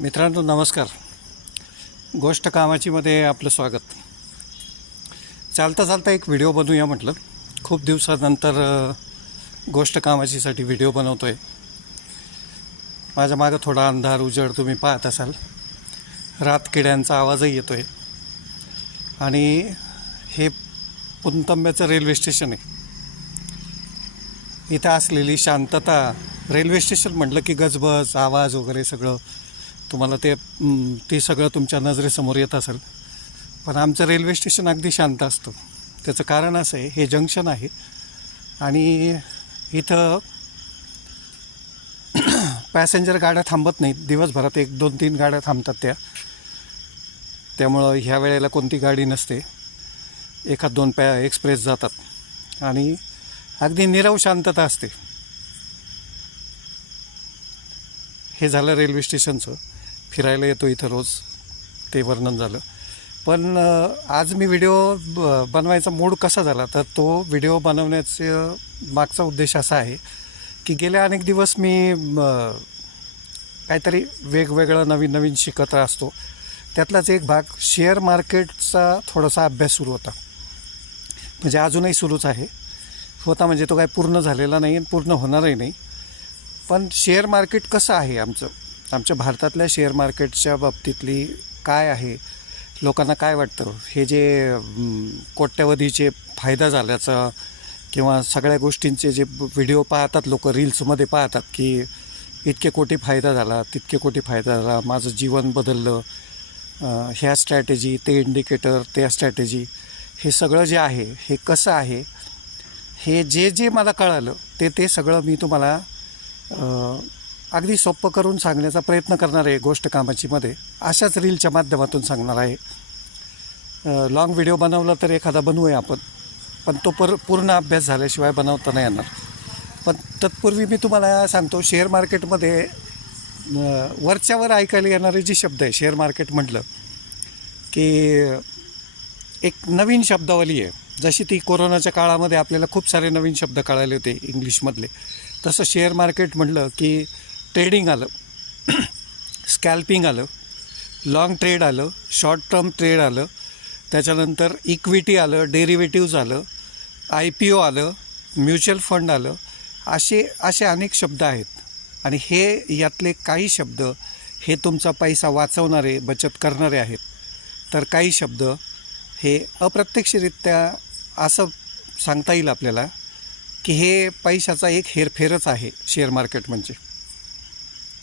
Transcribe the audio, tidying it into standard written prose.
मित्रांनो नमस्कार. गोष्ट कामाचीमध्ये आपलं स्वागत. चालता चालता एक व्हिडिओ बनवूया म्हटलं. खूप दिवसानंतर गोष्ट कामाचीसाठी व्हिडिओ बनवतो आहे. माझ्या मागं थोडा अंधार उजेड तुम्ही पाहत असाल. रातकिड्यांचा आवाजही येतो आहे. आणि हे पुणतांब्याचं रेल्वे स्टेशन आहे. इथं असलेली शांतता, रेल्वे स्टेशन म्हटलं की गजबज आवाज वगैरे सगळं तुम्हाला ते सगळं तुमच्या नजरेसमोर येत असेल. पण आमचं रेल्वे स्टेशन अगदी शांत असतं. त्याचं कारण असं आहे, हे जंक्शन आहे आणि इथं पॅसेंजर गाड्या थांबत नाहीत. दिवसभरात 1-2-3 गाड्या थांबतात त्यामुळं ह्या वेळेला कोणती गाडी नसते. 1-2 एक्सप्रेस जातात आणि अगदी नीरव शांतता असते. हे झालं रेल्वे स्टेशनचं. फिरायला येतो इथं रोज, ते वर्णन झालं. पण आज मी व्हिडिओ बनवायचा मूड कसा झाला, तर तो व्हिडिओ बनवण्याचा मागचा उद्देश असा आहे की गेल्या अनेक दिवस मी काहीतरी वेगवेगळं नवीन नवीन शिकत असतो. त्यातलाच एक भाग शेअर मार्केटचा थोडासा अभ्यास सुरू होता. म्हणजे अजूनही सुरूच आहे. होता म्हणजे तो काही पूर्ण झालेला नाही आणि पूर्ण होणारही नाही. पण शेअर मार्केट कसं आहे आमच्या भारतातल्या शेअर मार्केटच्या बाबतीतली काय आहे, लोकांना काय वाटतं, हे जे कोट्यवधीचे फायदा झाल्याचा किंवा सगळ्या गोष्टींचे जे व्हिडिओ पाहतात लोक, रील्समध्ये पाहतात की इतके कोटी फायदा झाला, तितके कोटी फायदा झाला, माझं जीवन बदललं, ह्या स्ट्रॅटेजी, ते इंडिकेटर, त्या स्ट्रॅटेजी, हे सगळं जे आहे हे कसं आहे, हे जे मला कळालं ते सगळं मी तुम्हाला अगदी सोपं करून सांगण्याचा प्रयत्न करणार आहे. गोष्ट कामाचीमध्ये अशाच रीलच्या माध्यमातून सांगणार आहे. लॉंग व्हिडिओ बनवला तर एखादा बनवूया आपण, पण तो पूर्ण अभ्यास झाल्याशिवाय बनवता नाही येणार. पण तत्पूर्वी मी तुम्हाला सांगतो, शेअर मार्केटमध्ये वरच्यावर ऐकायला येणारे जे शब्द आहे, शेअर मार्केट म्हटलं की एक नवीन शब्दावली आहे. जशी ती कोरोनाच्या काळामध्ये आपल्याला खूप सारे नवीन शब्द कळाले होते इंग्लिशमधले, तसं शेअर मार्केट म्हटलं की ट्रेडिंग आलं, स्कॅल्पिंग आलं, लाँग ट्रेड आलं, शॉर्ट टर्म ट्रेड आलं, त्याच्यानंतर इक्विटी आलं, डेरिव्हेटिव्ज आलं, IPO आलं, म्युच्युअल फंड आलं. असे अनेक शब्द आहेत. आणि हे यातले काही शब्द हे तुमचा पैसा वाचवणारे, बचत करणारे आहेत. तर काही शब्द हे अप्रत्यक्षरित्या असं सांगता येईल आपल्याला की हे पैशाचा एक हेरफेरच आहे शेअर मार्केट म्हणजे.